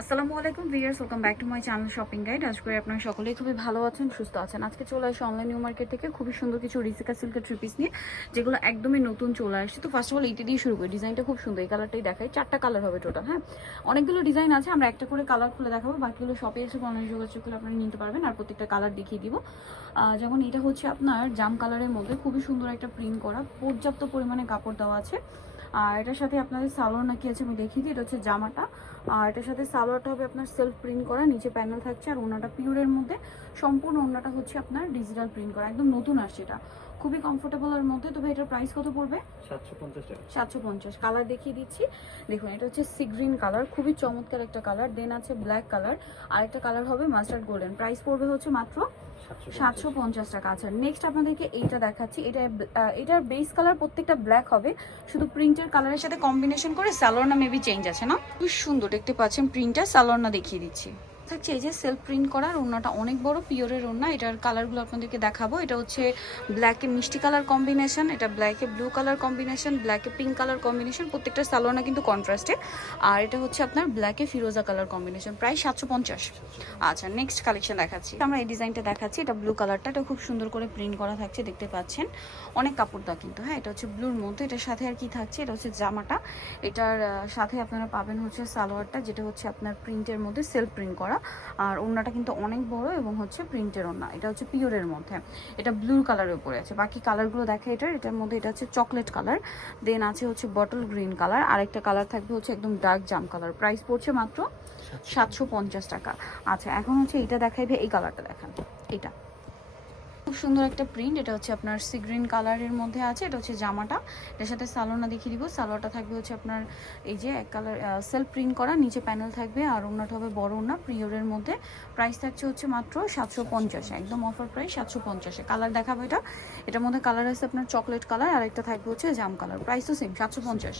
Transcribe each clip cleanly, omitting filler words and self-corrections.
আসসালামু আলাইকুম viewers, welcome back to my channel shopping guide. আজ করে আপনারা সকলেই খুবই ভালো আছেন, সুস্থ আছেন। আজকে চলে আসে অনলাইন নিউ মার্কেট থেকে খুবই সুন্দর কিছু রিসিকা সিল্কের থ্রি পিস নিয়ে, যেগুলো একদমই নতুন চলে আসছে। তো ফার্স্ট অফ অল এইটা দিয়ে শুরু করি। ডিজাইনটা খুব সুন্দর, এই কালারটাই দেখাই। 4টা কালার হবে টোটাল। হ্যাঁ, অনেকগুলো ডিজাইন আছে, আমরা একটা করে কালার খুলে দেখাবো, বাকিগুলো শপে এসে অনলাইন যোগাযোগ করে আপনারা নিতে পারবেন। আর প্রত্যেকটা কালার দেখিয়ে দিব। যেমন এটা হচ্ছে আপনার জাম কালারের মধ্যে খুবই সুন্দর একটা প্রিন্ট করা, পর্যাপ্ত পরিমাণে কাপড় দেওয়া আছে। আর এটার সাথে আপনাদের সালোয়ার নাকি আছে আমি দেখিয়ে দিই। এটা হচ্ছে জামাটা, আর এটার সাথে সালোয়ারটা হবে আপনার সেলফ প্রিন্ট করা, নিচে প্যানেল থাকছে। আর ওনাটা পিওরের মধ্যে, সম্পূর্ণ ওনাটা হচ্ছে আপনার ডিজিটাল প্রিন্ট করা, একদম নতুন আসছে। এটা খুবই কমফোর্টেবলের মধ্যে। তবে এটার প্রাইস কত পড়বে? 750 টাকা। 750। কালার দেখিয়ে দিচ্ছি, দেখুন এটা হচ্ছে সি গ্রিন কালার, খুবই চমৎকার একটা কালার। দেন আছে ব্ল্যাক কালার, আর একটা কালার হবে মাস্টার্ড গোল্ডেন। প্রাইস পড়বে হচ্ছে মাত্র 750 টাকা। আচ্ছা, নেক্সট আপনাদেরকে এইটা দেখাচ্ছি। এটার বেস কালার প্রত্যেকটা ব্ল্যাক হবে, শুধু প্রিন্টের কালারের সাথে কম্বিনেশন করে সালোয়ার না মেবি চেঞ্জ আছে না। খুব সুন্দর দেখতে পাচ্ছেন প্রিন্টটা, সালোয়ার না দেখিয়ে দিচ্ছি। থাকছে এই যে সেলফ প্রিন্ট করার ওড়নাটা, অনেক বড় পিওরের ওড়না। এটার কালারগুলো আপনাদেরকে দেখাবো। এটা হচ্ছে ব্ল্যাকে মিষ্টি কালার কম্বিনেশন, এটা ব্ল্যাকে ব্লু কালার কম্বিনেশন, ব্ল্যাকে পিঙ্ক কালার কম্বিনেশন, প্রত্যেকটা সালোয়ার কিন্তু কন্ট্রাস্টে। আর এটা হচ্ছে আপনার ব্ল্যাকে ফিরোজা কালার কম্বিনেশন, প্রায় 750। আচ্ছা, নেক্সট কালেকশন দেখাচ্ছি। আমরা এই ডিজাইনটা দেখাচ্ছি। এটা ব্লু কালারটা, এটা খুব সুন্দর করে প্রিন্ট করা থাকছে, দেখতে পাচ্ছেন অনেক কাপড় দা কিন্তু। হ্যাঁ, এটা হচ্ছে ব্লুর মধ্যে। এটার সাথে আর কি থাকছে, এটা হচ্ছে জামাটা, এটার সাথে আপনারা পাবেন হচ্ছে সালোয়ারটা, যেটা হচ্ছে আপনার প্রিন্টের মধ্যে সেলফ প্রিন্ট করা। আর ওড়নাটা কিন্তু অনেক বড় এবং হচ্ছে প্রিন্টের ওড়না। এটা হচ্ছে পিওরের মধ্যে, এটা ব্লু কালারের উপরে আছে। বাকি কালারগুলো দেখে এটার মধ্যে। এটা হচ্ছে চকলেট কালার, দেন আছে হচ্ছে বটল গ্রিন কালার, আরেকটা কালার থাকবে হচ্ছে একদম ডার্ক জাম কালার। প্রাইস পড়ছে মাত্র 750 টাকা। আচ্ছা, এখন হচ্ছে এটা দেখাইবে, এই কালারটা দেখান। এটা খুব সুন্দর একটা প্রিন্ট, এটা হচ্ছে আপনার সি গ্রিন কালারের মধ্যে আছে। এটা হচ্ছে জামাটা, এটার সাথে সালোয়ারটা দেখিয়ে দিব। সালোয়ারটা থাকবে হচ্ছে আপনার এই যে এক কালার সেলফ প্রিন্ট করা, নিচে প্যানেল থাকবে। আর ওড়নাটা হবে বড় ওড়না পিওরের মধ্যে। প্রাইস থাকছে হচ্ছে মাত্র 750, একদম অফার প্রাইস 750-এ। কালার দেখাবো এটা, এটার মধ্যে কালার আছে আপনার চকলেট কালার, আর একটা থাকবে হচ্ছে জাম কালার। প্রাইসও সেম 750,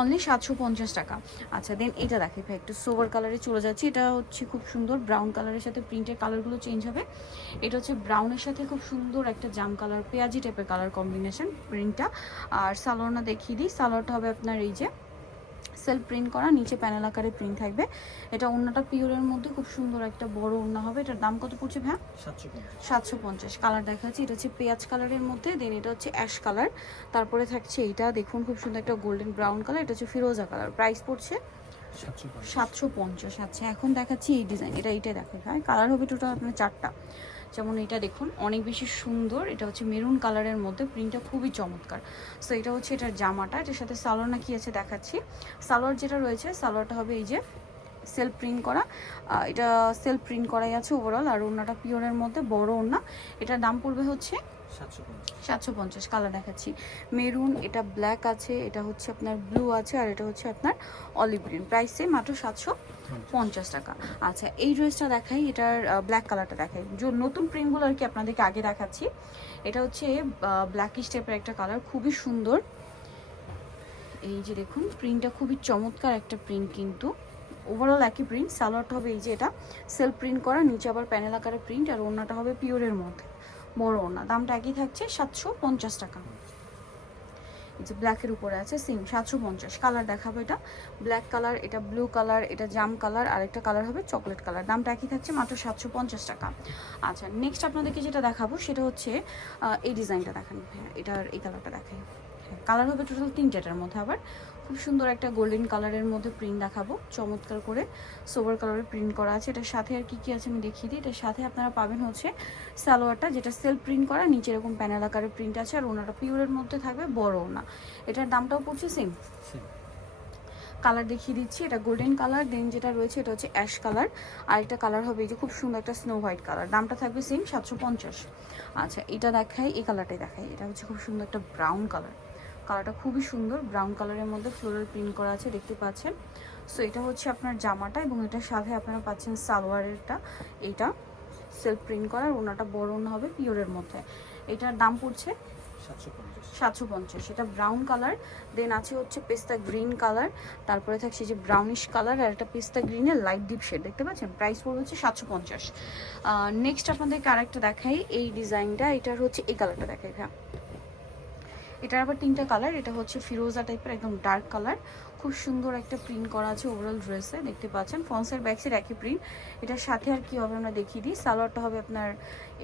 অনলি 750 টাকা। আচ্ছা, দেন এটা দেখে ভাই, একটু সোভার কালারে চলে যাচ্ছি। এটা হচ্ছে খুব সুন্দর ব্রাউন কালারের সাথে, প্রিন্টের কালারগুলো চেঞ্জ হবে। এটা হচ্ছে ব্রাউনের সাথে খুব সুন্দর একটা জাম কালার, পেঁয়াজি টাইপের কালার কম্বিনেশন প্রিন্টটা। আর সালোয়ারটা দেখিয়ে দিই। সালোয়ারটা হবে আপনার এই যে সেলফ প্রিন্ট করা, নিচে প্যানেল আকারে প্রিন্ট থাকবে। এটা ওড়নাটা পিওরের মধ্যে, খুব সুন্দর একটা বড় ওড়না হবে। এটার দাম কত পড়ছে ভাই? 750। কালার দেখাচ্ছি, এটা হচ্ছে পেঁয়াজ কালারের মধ্যে, দেন এটা হচ্ছে অ্যাশ কালার, তারপরে থাকছে এইটা দেখুন খুব সুন্দর একটা গোল্ডেন ব্রাউন কালার, এটা হচ্ছে ফিরোজা কালার। প্রাইস পড়ছে 750। আচ্ছা, এখন দেখাচ্ছি এই ডিজাইন, এইটাই দেখাই। হ্যাঁ, কালার হবে টোটাল আপনার 4টা। যেমন এটা দেখুন অনেক বেশি সুন্দর, এটা হচ্ছে মেরুন কালারের মধ্যে, প্রিন্টটা খুবই চমৎকার। সো এটা হচ্ছে এটার জামাটা, এটার সাথে সালোয়ার না কি আছে দেখাচ্ছি। সালোয়ার যেটা রয়েছে, সালোয়ারটা হবে এই যে সেলফ প্রিন্ট করা, এটা সেলফ প্রিন্ট করাই আছে ওভারঅল। আর ওড়নাটা পিওরের মধ্যে বড় ওড়না। এটার দাম পড়বে হচ্ছে 750। কালার দেখাচ্ছি, মেরুন, এটা ব্ল্যাক আছে, এটা হচ্ছে আপনার ব্লু আছে, আর এটা হচ্ছে আপনার অলিভ গ্রিন। প্রাইস সেম, মাত্র 750 টাকা। আচ্ছা, এই ড্রেসটা দেখাই, এটার ব্ল্যাক কালারটা দেখাই। যে নতুন প্রিন্টগুলো আর কি আপনাদেরকে আগে দেখাচ্ছি। এটা হচ্ছে ব্ল্যাকিশ টাইপের একটা কালার, খুবই সুন্দর। এই যে দেখুন প্রিন্টটা খুবই চমৎকার একটা প্রিন্ট, কিন্তু ওভারঅল একই প্রিন্ট। সালোয়ারটা হবে এই যে এটা সেলফ প্রিন্ট করা, নিচে আবার প্যানেল আকারে প্রিন্ট, আর ওড়নাটা হবে পিওরের মধ্যে বড় ওড়না। দামটা একই থাকছে 750 টাকা। এই যে ব্ল্যাকের উপরে আছে সেম 750। কালার দেখাবো, এটা ব্ল্যাক কালার, এটা ব্লু কালার, এটা জাম কালার, আর একটা কালার হবে চকলেট কালার। দামটা একই থাকছে, মাত্র 750 টাকা। আচ্ছা, নেক্সট আপনাদেরকে যেটা দেখাবো সেটা হচ্ছে এই ডিজাইনটা দেখান। হ্যাঁ, এটার এই কালারটা দেখাই। কালার হবে টোটাল 3টার মধ্যে। আবার খুব সুন্দর একটা গোল্ডেন কালারের মধ্যে প্রিন্ট দেখাবো, চমৎকার করে সোভার কালারের প্রিন্ট করা আছে। এটার সাথে আর কি কি আছে আমি দেখিয়ে দিই। এটার সাথে আপনারা পাবেন হচ্ছে সালোয়ারটা, যেটা সেলফ প্রিন্ট করা, নিচে এরকম প্যানেল আকারের প্রিন্ট আছে। আর ওনাটা পিওরের মধ্যে থাকবে, বড় ওনা। এটার দামটাও পড়ছে সেম। কালার দেখিয়ে দিচ্ছি, এটা গোল্ডেন কালার, দেন যেটা রয়েছে এটা হচ্ছে অ্যাশ কালার, আর একটা কালার হবে এই যে খুব সুন্দর একটা স্নো হোয়াইট কালার। দামটা থাকবে সেম 750। আচ্ছা, এটা দেখাই, এই কালারটাই দেখাই। এটা হচ্ছে খুব সুন্দর একটা ব্রাউন কালার, কালারটা খুবই সুন্দর। ব্রাউন কালারের মধ্যে ফ্লোরাল প্রিন্ট করা আছে, দেখতে পাচ্ছেন। সো এটা হচ্ছে আপনার জামাটা, এবং এটার সাথে আপনারা পাচ্ছেন সালোয়ারেরটা, এইটা সেলফ প্রিন্ট করা, ওনাটা বড় ওনা হবে পিওরের মধ্যে। এটার দাম পড়ছে 750। এটা ব্রাউন কালার, দেন আছে হচ্ছে পেস্তা গ্রিন কালার, তারপরে থাকছে যে ব্রাউনিশ কালার, আর একটা পেস্তা গ্রিনের লাইট ডিপ শেড, দেখতে পাচ্ছেন। প্রাইস পড়বে হচ্ছে 750। নেক্সট আপনাদেরকে আরেকটা দেখাই, এই ডিজাইনটা, এটার হচ্ছে এই কালারটা দেখাই। হ্যাঁ, এটার আবার 3টা কালার। এটা হচ্ছে ফিরোজা টাইপের একদম ডার্ক কালার, খুব সুন্দর একটা প্রিন্ট করা আছে ওভারঅল ড্রেসে, দেখতে পাচ্ছেন ফ্রন্টসের ব্যাকসের একই প্রিন্ট। এটার সাথে আর কি হবে আমরা দেখিয়ে দিই। সালোয়ারটা হবে আপনার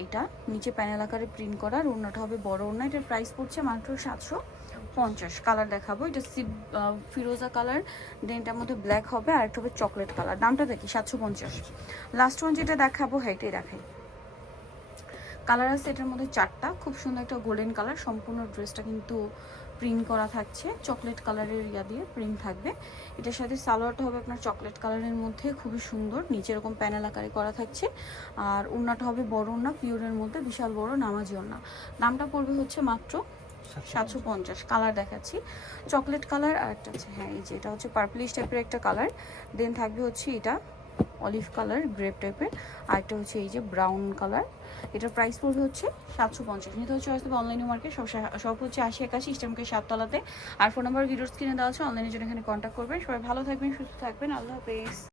এটা নিচে প্যানেল আকারে প্রিন্ট করা, আর ওড়নাটা হবে বড় ওড়না। এটার প্রাইস পড়ছে মাত্র 750। কালার দেখাবো, এটা ফিরোজা কালার, দেন এটার মধ্যে ব্ল্যাক হবে, আর একটা হবে চকলেট কালার। দামটা দেখি 750। লাস্ট ওয়ান যেটা দেখাবো এটাই দেখাই। কালার আছে এটার মধ্যে 4টা, খুব সুন্দর একটা গোল্ডেন কালার। সম্পূর্ণ ড্রেসটা কিন্তু প্রিন্ট করা থাকছে, চকলেট কালারের ইয়া দিয়ে প্রিন্ট থাকবে। এটার সাথে সালোয়ারটা হবে আপনার চকলেট কালারের মধ্যে, খুবই সুন্দর, নিচে এরকম প্যানেল আকারে করা থাকছে। আর ওড়নাটা হবে বড় ওড়না, পিওরের মধ্যে বিশাল বড় নামাজি ওড়না। দামটা পড়বে হচ্ছে মাত্র 750। কালার দেখাচ্ছি, চকলেট কালার আর একটা আছে, হ্যাঁ এই যে এটা হচ্ছে পার্পলিশ টাইপের একটা কালার। দেন থাকবে হচ্ছে এটা অলিভ কালার গ্রেপ টাইপের, আর একটা হচ্ছে এই যে ব্রাউন কালার। এটার প্রাইস পড়বে হচ্ছে 750। নিতে হচ্ছে হয়তো অনলাইনে মার্কেট সব হচ্ছে 8081 ইস্টার্নকে 7 তলাতে। আর ফোন নাম্বার ভিডিওর স্ক্রিনে দেওয়া আছে, অনলাইনের জন্য এখানে কন্ট্যাক্ট করবেন। সবাই ভালো থাকবেন, সুস্থ থাকবেন, আল্লাহ হাফেজ।